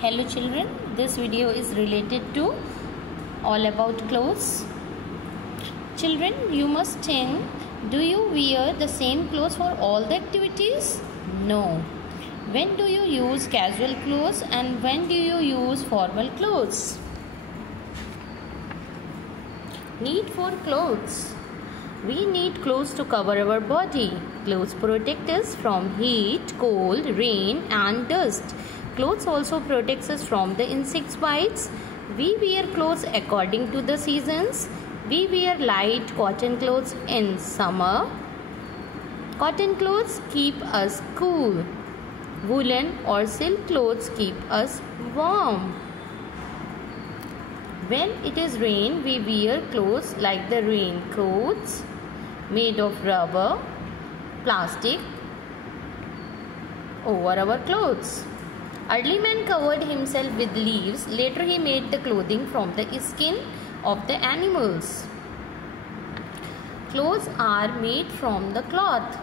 Hello children, this video is related to all about clothes. Children, you must think, do you wear the same clothes for all the activities? No. When do you use casual clothes and when do you use formal clothes? Need for clothes. We need clothes to cover our body. Clothes protect us from heat, cold, rain and dust. Clothes also protects us from the insects' bites. We wear clothes according to the seasons. We wear light cotton clothes in summer. Cotton clothes keep us cool. Woolen or silk clothes keep us warm. When it is rain, we wear clothes like the raincoats made of rubber, plastic over our clothes. Early man covered himself with leaves. Later he made the clothing from the skin of the animals. Clothes are made from the cloth.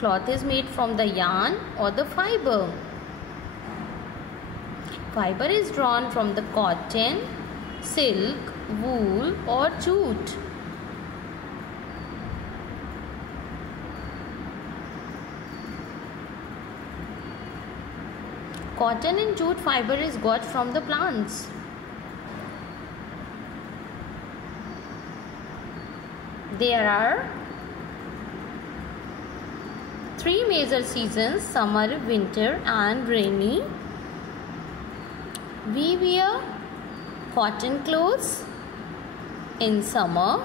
Cloth is made from the yarn or the fiber. Fiber is drawn from the cotton, silk, wool or jute. Cotton and jute fiber is got from the plants. There are 3 major seasons: summer, winter and rainy. We wear cotton clothes in summer.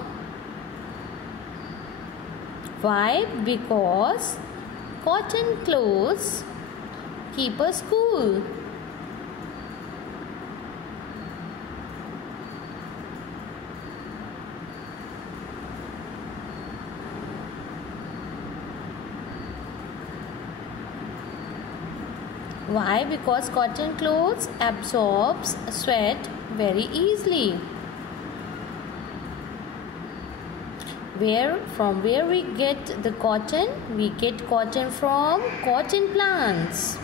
Why? Because cotton clothes keep us cool. Why? Because cotton clothes absorbs sweat very easily. From where we get the cotton? We get cotton from cotton plants.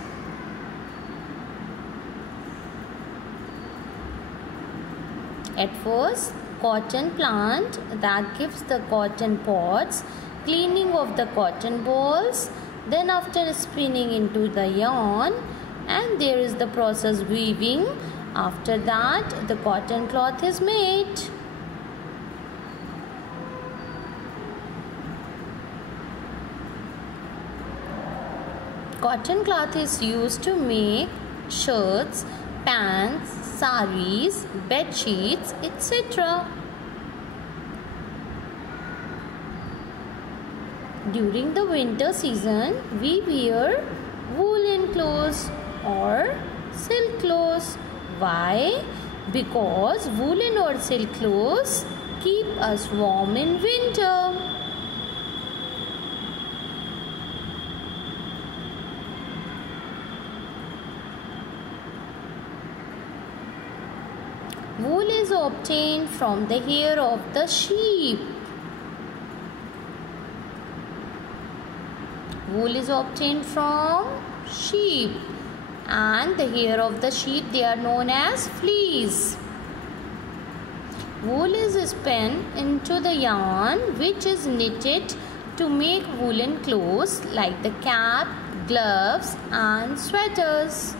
At first, cotton plant that gives the cotton pods, cleaning of the cotton balls, then after spinning into the yarn, and there is the process weaving. After that, the cotton cloth is made. Cotton cloth is used to make shirts, pants, saris, bed sheets, etc. During the winter season, we wear woolen clothes or silk clothes. Why? Because woolen or silk clothes keep us warm in winter. Wool is obtained from the hair of the sheep. Wool is obtained from sheep, and the hair of the sheep, they are known as fleece. Wool is spun into the yarn which is knitted to make woolen clothes like the cap, gloves and sweaters.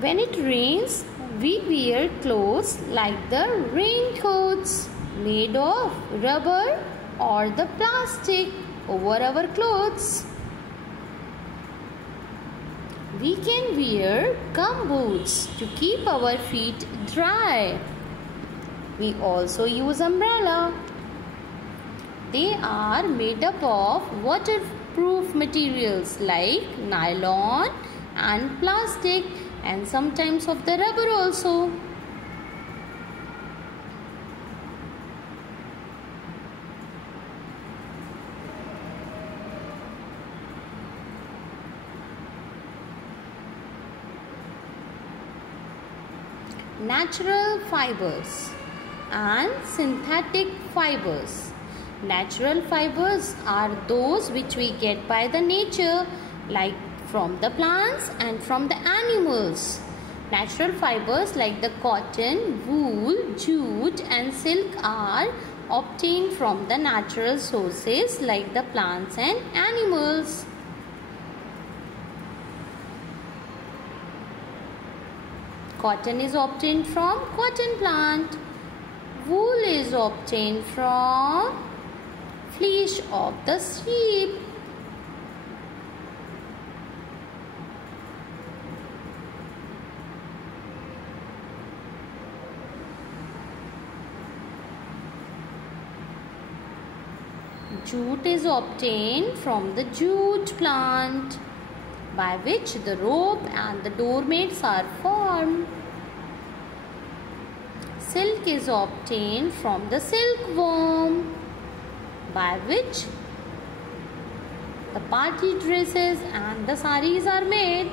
When it rains, we wear clothes like the raincoats made of rubber or the plastic over our clothes. We can wear gum boots to keep our feet dry. We also use umbrella. They are made up of waterproof materials like nylon and plastic, and sometimes of the rubber also. natural fibers and synthetic fibers. Natural fibers are those which we get by the nature, like from the plants and from the animals. Natural fibers like the cotton, wool, jute and silk are obtained from the natural sources like the plants and animals. Cotton is obtained from cotton plant. Wool is obtained from fleece of the sheep. Jute is obtained from the jute plant, by which the rope and the doormats are formed. Silk is obtained from the silkworm, by which the party dresses and the saris are made.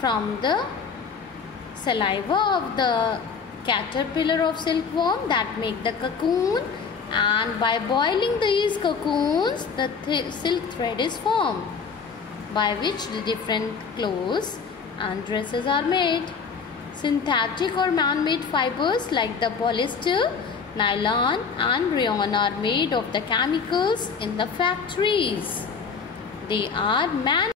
From the saliva of the caterpillar of silkworm that make the cocoon, and by boiling these cocoons the silk thread is formed, by which the different clothes and dresses are made. Synthetic or man-made fibers like the polyester, nylon and rayon are made of the chemicals in the factories. They are man